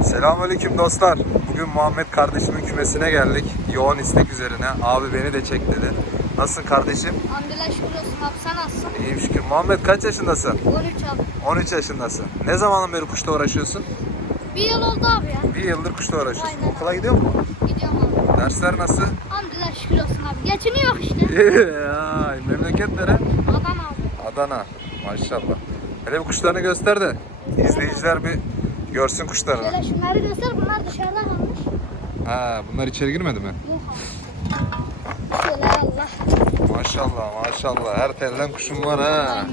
Selamünaleyküm dostlar. Bugün Muhammed kardeşimin kümesine geldik. Yoğun istek üzerine. Abi beni de çek dedi. Nasılsın kardeşim? Hamdülillah şükür olsun abi sen nasılsın? İyiyim şükür. Muhammed kaç yaşındasın? 13 abi. 13 yaşındasın. Ne zamandan beri kuşla uğraşıyorsun? Bir yıl oldu abi ya. Bir yıldır kuşla uğraşıyorsun. Aynen. Okula gidiyor mu? Gidiyorum abi. Dersler nasıl? Hamdülillah şükür olsun abi. Geçiniyor işte. Ay, memleket nere? Adam abi. Adana. Maşallah. Hele bir kuşlarını göster de izleyiciler bir görsün kuşlarını. Şöyle şunları göster bunlar dışarıda kalmış. Ha, bunlar içeri girmedi mi? Yok abi. Şöyle Allah. Maşallah maşallah. Her telden kuşum var ha.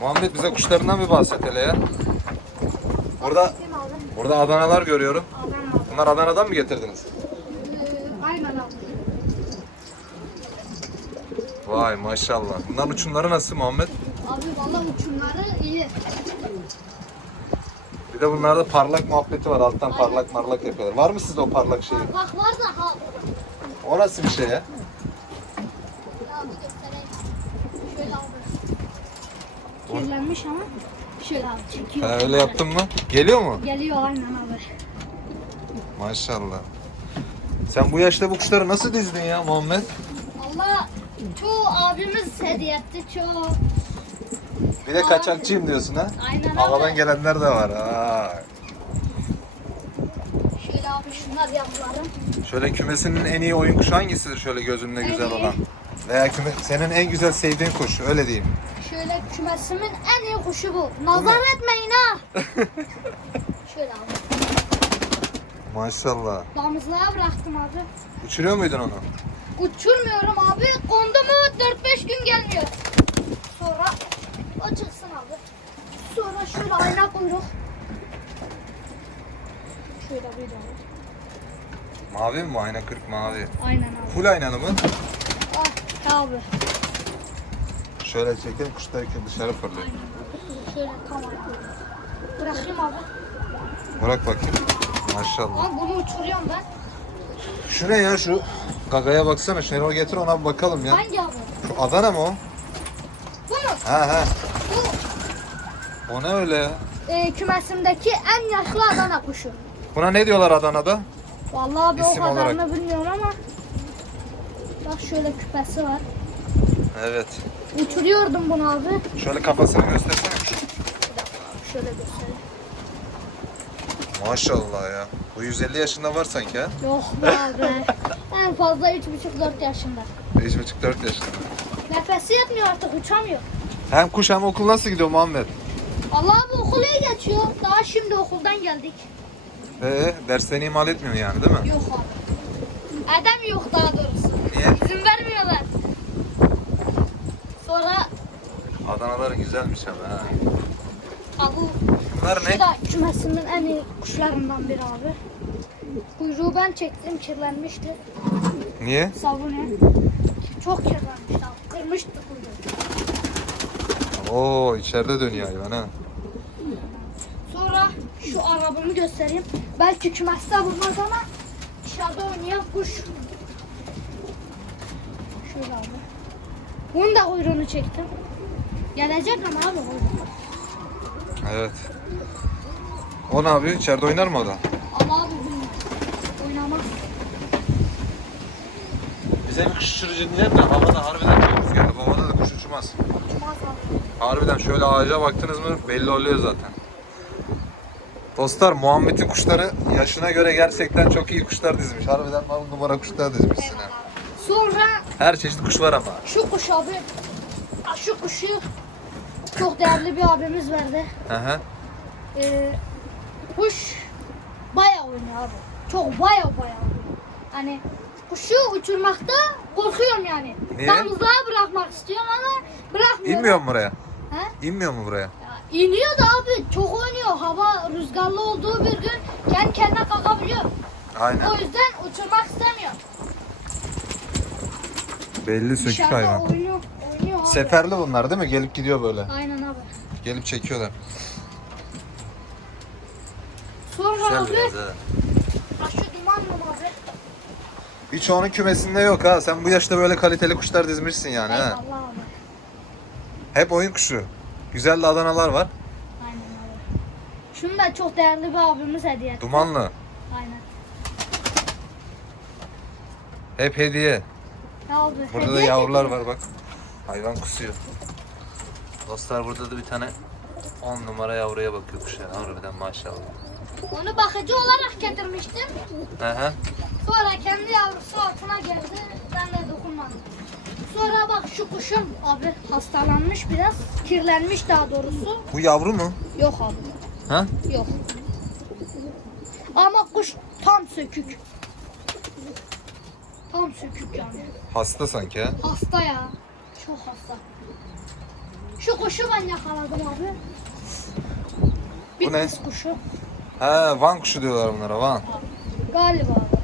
Muhammed bize kuşlarından bir bahset hele ya. Burada burada Adanalar görüyorum. Bunlar Adana'dan mı getirdiniz? Ee. Vay maşallah. Bunların uçumları nasıl Muhammed? Abi valla uçumları iyi. Bir de bunlarda parlak muhabbeti var. Alttan parlak marlak yapıyorlar. Var mı sizde o parlak şeyi? Bak var da ha. O nasıl bir şey ya? Kirlenmiş ama. Şöyle abi çekiyor. Ha, öyle yaptın mı? Geliyor mu? Geliyor aynen abi. Maşallah. Sen bu yaşta bu kuşları nasıl dizdin ya Muhammed? Valla çoğu abimiz hediye etti çoğu. Bir de kaçakçıyım diyorsun ha? Aynen abi. Havadan gelenler de var. Ha. Şöyle abi şunlar yavrularım. Şöyle kümesinin en iyi oyun kuşu hangisidir şöyle gözünde En güzel iyi. olan? Veya küme, senin en güzel sevdiğin kuş öyle diyeyim. Şöyle kümesimin en iyi kuşu bu. Nazar etmeyin ha. Şöyle abi. Maşallah. Damızlığa bıraktım abi. Uçuruyor muydun onu? Uçurmuyorum abi. Kondu mu 4-5 gün gelmiyor. Sonra o çıksın abi. Sonra şöyle ayna kuyruk. Şöyle bir daha. Mavi mi bu? Ayna 40 mavi. Aynen abi. Full aynalı mı? Ah abi. Şöyle çekeyim kuş da dışarı fırlıyor. Şöyle tamam. Bırakayım abi. Bırak bakayım. Maşallah. Ama bunu uçuruyorum ben. Şu ne ya şu? Gagaya baksana. Şenol getir ona bir bakalım ya. Hangi abi? Şu Adana mı o? Ha ha. Bu O ne öyle ya? e, kümesimdeki en yaşlı Adana kuşu. Buna ne diyorlar Adana'da? Vallahi abi İsim o kadarını olarak. bilmiyorum ama. Bak şöyle küpesi var. Evet. Uçuruyordum bunu abi. Şöyle kafasını göstersene. Şöyle göstereyim. Maşallah ya. Bu 150 yaşında var sanki ha. Yok be abi. en fazla 3,5-4 yaşında. 3,5-4 yaşında. Nefesi yetmiyor artık uçamıyor. Hem kuş hem okul nasıl gidiyor Muhammed? Allah bu okul iyi geçiyor. Daha şimdi okuldan geldik. Ee, derslerini ihmal etmiyor yani değil mi? Yok abi. Adam yok daha doğrusu. Niye? İzin vermiyorlar. Sonra Adanalar güzelmiş ama ha. abi Bunlar şu ne? da kümesimin en iyi kuşlarından biri abi. Kuyruğu ben çektim kirlenmişti. Niye? Sabune. Çok kirlenmişti abi. Kırmıştı kuyruğu. Oo içeride dönüyor hayvan ha. Sonra şu arabamı göstereyim. Belki kümeste bulmaz ama dışarıda oynayan kuş. Şöyle abi. Bunun da kuyruğunu çektim. Gelecek ama abi kuyruğu. Evet. O ne yapıyor? İçeride oynar mı o da? Ama abi. Oynamaz. Bize bir kuş uçurucu diyelim de havada harbiden bir rüzgar. Bu havada da kuş uçmaz. Harbiden şöyle ağaca baktınız mı belli oluyor zaten. Dostlar Muhammed'in kuşları yaşına göre gerçekten çok iyi kuşlar dizmiş. Harbiden on numara kuşlar dizmişsin ha. Sonra Her çeşit kuş var ama. şu kuş abi. Şu kuşu çok değerli bir abimiz verdi. Hı hı. Ee, kuş bayağı oynuyor abi. Çok bayağı bayağı. Hani kuşu uçurmakta korkuyorum yani. Niye? Damızlığa bırakmak istiyorum ama bırakmıyorum. İnmiyor mu buraya? He? İnmiyor mu buraya? Ya, İniyor da abi çok oynuyor. Hava rüzgarlı olduğu bir gün kendi kendine kalkabiliyor. Aynen. O yüzden uçurmak istemiyor. Belli sökük hayvan. oynuyor, oynuyor abi. Seferli bunlar değil mi? Gelip gidiyor böyle. Aynen abi. Gelip çekiyorlar. Sonra abi, biraz ha, şu duman mı abi? Hiç onun kümesinde yok ha. Sen bu yaşta böyle kaliteli kuşlar dizmişsin yani ha. Eyvallah abi. Hep oyun kuşu. Güzel de Adanalar var. Aynen abi. Şunu da çok değerli bir abimiz hediye etti. Dumanlı. Aynen. Hep hediye. Ne oldu? Burada da Hediye yavrular var bak. Hayvan kusuyor. Dostlar burada da bir tane 10 numara yavruya bakıyor kuş ya. Harbiden maşallah. Onu bakıcı olarak getirmiştim. Hı hı. Sonra kendi yavrusu altına geldi. Ben de dokunmadım. Sonra bak şu kuşum abi hastalanmış biraz. Kirlenmiş daha doğrusu. Bu yavru mu? Yok abi. Ha? Yok. Ama kuş tam sökük. Tam sökük yani. Hasta sanki ha. Hasta ya. Çok hasta. Şu kuşu ben yakaladım abi. Bu ne? Kuşu. Ha Van kuşu diyorlar bunlara Van. Galiba abi.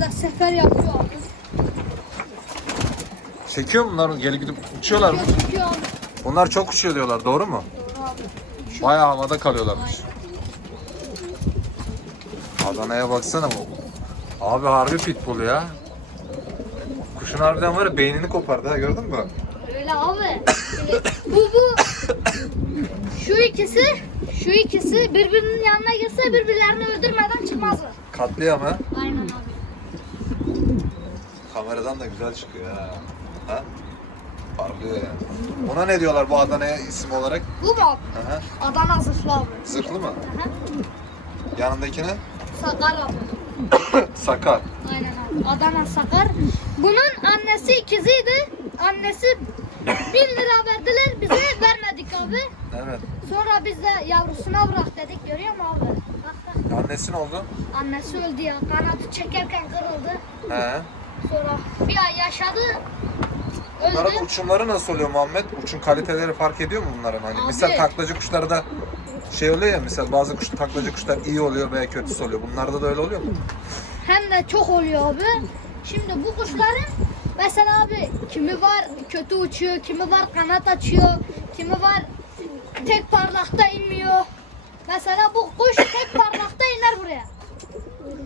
Da sefer yapıyor abi. Çekiyor mu bunlar? Gelip gidip uçuyorlar mı? Gözüküyor abi. Bunlar çok uçuyor diyorlar doğru mu? Doğru abi. Bayağı havada kalıyorlarmış. Adana'ya baksana bu. Abi harbi pitbull ya. Kuşun harbiden var ya beynini kopardı ha gördün mü? Öyle abi. Bu bu şu ikisi şu ikisi birbirinin yanına girse birbirlerini öldürmeden çıkmazlar. Katliam ha. Aynen abi. Kameradan da güzel çıkıyor ha. Ha? Parlıyor yani. Ona ne diyorlar bu Adana'ya isim olarak? Bu mu hı. Adana zırhlı abi. Zırhlı mı? Aha. Yanındakine? Sakar abi. Sakar. Aynen abi. Adana Sakar. Bunun annesi ikiziydi. Annesi 1000 lira verdiler bize vermedik abi. Evet. Sonra biz de yavrusuna bırak dedik görüyor musun abi? Bak bak. Annesi ne oldu? Annesi öldü ya. Kanadı çekerken kırıldı. He. Sonra bir ay yaşadı. Bunların Öldü. uçumları nasıl oluyor Muhammed? Uçum kaliteleri fark ediyor mu bunların? Hani Abi. misal taklacı kuşlarda şey oluyor ya misal bazı kuş, taklacı kuşlar iyi oluyor veya kötüsü oluyor. Bunlarda da öyle oluyor mu? Hem de çok oluyor abi. Şimdi bu kuşların mesela abi kimi var kötü uçuyor, kimi var kanat açıyor, kimi var tek parlakta inmiyor. Mesela bu kuş tek parlakta iner buraya.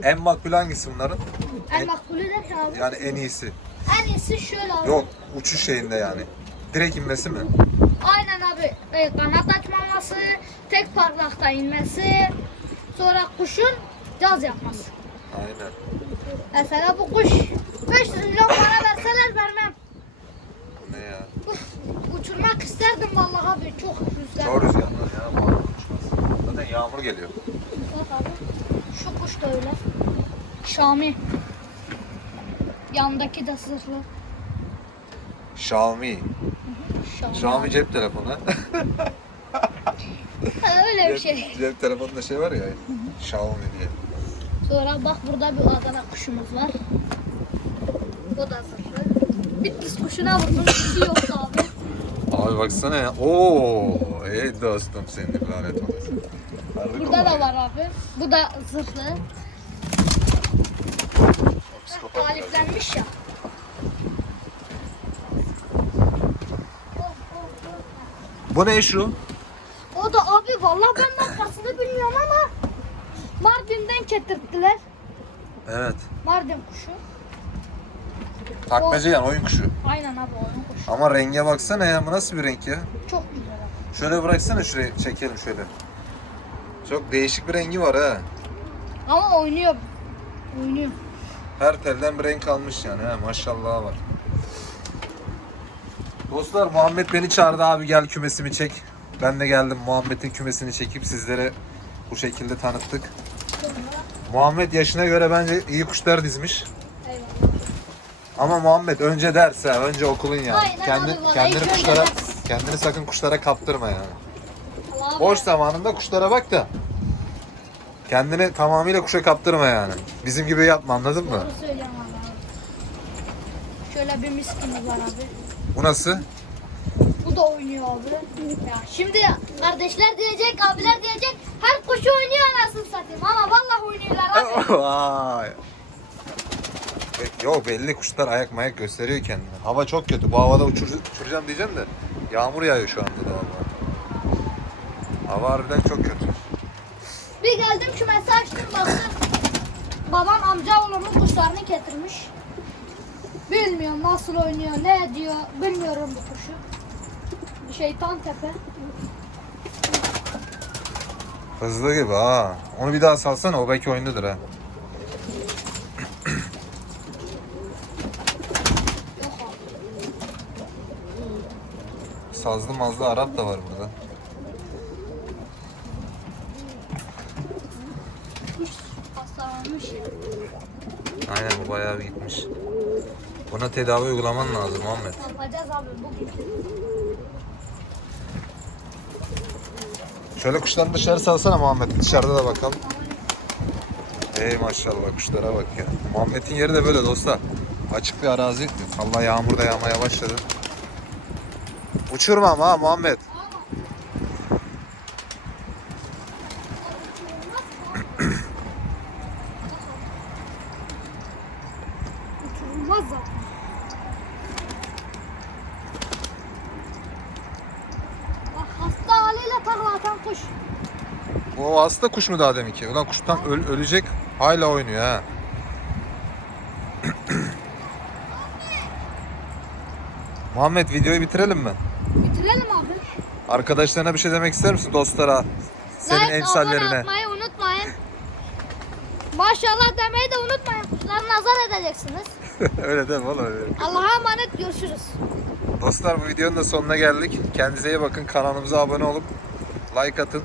En makbul hangisi bunların? En makbulü derken abi. Yani en iyisi. En iyisi şöyle abi. Yok uçuş şeyinde yani. Direkt inmesi mi? Aynen abi. E, kanat açmaması, tek parlakta inmesi, sonra kuşun caz yapması. Aynen. Mesela bu kuş 500 milyon para verseler vermem. Bu ne ya? Uçurmak isterdim vallahi abi çok rüzgar. Çok rüzgarlar ya. Zaten yağmur geliyor. Bak abi. Şu kuş da öyle. Şami. Yandaki de zırhlı. Xiaomi. Şami. Xiaomi cep telefonu. Ha, öyle bir cep, şey. cep telefonunda şey var ya. Xiaomi diye. Sonra bak burada bir Adana kuşumuz var. O da zırhlı. Bitlis kuşuna vurdum. Bir şey yoktu abi. Abi baksana ya. Oo, ey dostum senin lanet olası. Burada da var abi. Bu da zırhlı. Taliplenmiş ya. Bu ne şu? O da abi vallahi ben markasını bilmiyorum ama Mardin'den getirttiler. Evet. Mardin kuşu. Takmacı yani oyun kuşu. Aynen abi oyun kuşu. Ama renge baksana ya bu nasıl bir renk ya? Çok güzel abi. Şöyle bıraksana şuraya çekelim şöyle. Çok değişik bir rengi var ha. Ama oynuyor. Oynuyor. Her telden bir renk almış yani ha maşallah var. Dostlar Muhammed beni çağırdı abi gel kümesimi çek. Ben de geldim Muhammed'in kümesini çekip sizlere bu şekilde tanıttık. Muhammed yaşına göre bence iyi kuşlar dizmiş. Ama Muhammed önce ders ha, önce okulun yani. Aynen Kendi, kendini kuşlara, kendini sakın kuşlara kaptırma yani. Allah Boş abi. zamanında kuşlara bak da. Kendini tamamıyla kuşa kaptırma yani. Bizim gibi yapma anladın mı? Doğru söylüyorum abi. Şöyle bir miskimiz var abi. Bu nasıl? Bu da oynuyor abi. Ya şimdi kardeşler diyecek, abiler diyecek. Her kuşu oynuyor anasını satayım. Ama vallahi oynuyorlar abi. Vay. E, Yok belli kuşlar ayak mayak gösteriyor kendini. Hava çok kötü. Bu havada uçur, uçuracağım diyeceğim de yağmur yağıyor şu anda da. Hava harbiden çok kötü. Bir geldim kümesi açtım baktım. Babam amca oğlunun kuşlarını getirmiş. Bilmiyorum nasıl oynuyor, ne ediyor. Bilmiyorum bu kuşu. Şeytan tepe. Hızlı gibi ha. Onu bir daha salsana o belki oyundadır ha. Sazlı mazlı Arap da var burada. Kuş hastalanmış. Aynen bu bayağı bir gitmiş. Buna tedavi uygulaman lazım Muhammed. Yapacağız abi bugün. Şöyle kuşları dışarı salsana Muhammed. Dışarıda da bakalım. Ey maşallah kuşlara bak ya. Muhammed'in yeri de böyle dostlar. Açık bir arazi. Allah yağmur da yağmaya başladı. Uçurma ama ha Muhammed. Uçurulmaz zaten. Bak hasta haliyle takla atan kuş. O hasta kuş mu daha deminki? Ulan kuş tam öl- ölecek. Hala oynuyor ha. Muhammed videoyu bitirelim mi? Bitirelim abi. Arkadaşlarına bir şey demek ister misin dostlara? Senin like, emsallerine. atmayı unutmayın. Maşallah demeyi de unutmayın. Kuşları nazar edeceksiniz. öyle deme oğlum öyle. Allah'a emanet görüşürüz. Dostlar bu videonun da sonuna geldik. Kendinize iyi bakın. Kanalımıza abone olup like atın.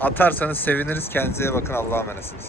Atarsanız seviniriz. Kendinize iyi bakın. Allah'a emanetsiniz.